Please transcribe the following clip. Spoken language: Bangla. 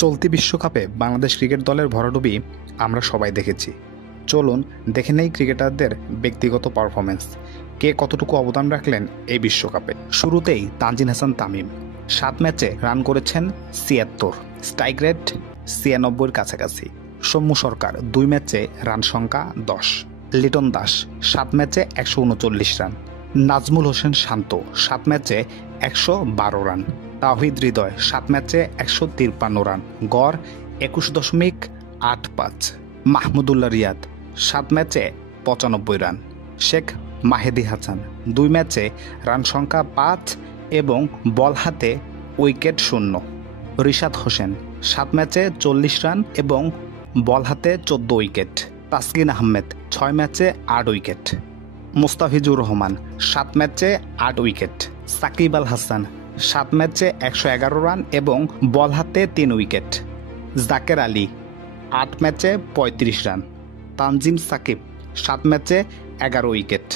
চলতি বিশ্বকাপে বাংলাদেশ ক্রিকেট দলের ভরাডুবি আমরা সবাই দেখেছি। চলুন দেখে নেই ক্রিকেটারদের ব্যক্তিগত পারফরমেন্স, কে কতটুকু অবদান রাখলেন এই বিশ্বকাপে। শুরুতেই তানজিদ হাসান তামিম 7 ম্যাচে রান করেছেন 76, স্ট্রাইক রেট 96-এর কাছাকাছি। সৌম্য সরকার 2 ম্যাচে রান সংখ্যা 10, লিটন দাস 7 ম্যাচে 139 রান, নাজমুল হোসেন শান্ত 7 ম্যাচে 112 রান, তাওহিদ হৃদয় 7 ম্যাচে 153 রান, গড় 21.85। মাহমুদুল্লাহ রিয়াদ 7 ম্যাচে 95 রান, শেখ মাহেদী হাসান 2 ম্যাচে রান সংখ্যা 5 এবং বল হাতে উইকেট শূন্য, রিশাদ হোসেন 7 ম্যাচে 40 রান এবং বল হাতে 14 উইকেট, তাসকিন আহমেদ 6 ম্যাচে 8 উইকেট, মুস্তাফিজুর রহমান 7 ম্যাচে 8 উইকেট, সাকিব আল হাসান 7 ম্যাচে 111 রান এবং বল হাতে 3 উইকেট, জাকের আলী 8 ম্যাচে 35 রান, তানজিম সাকিব 7 ম্যাচে 11 উইকেট।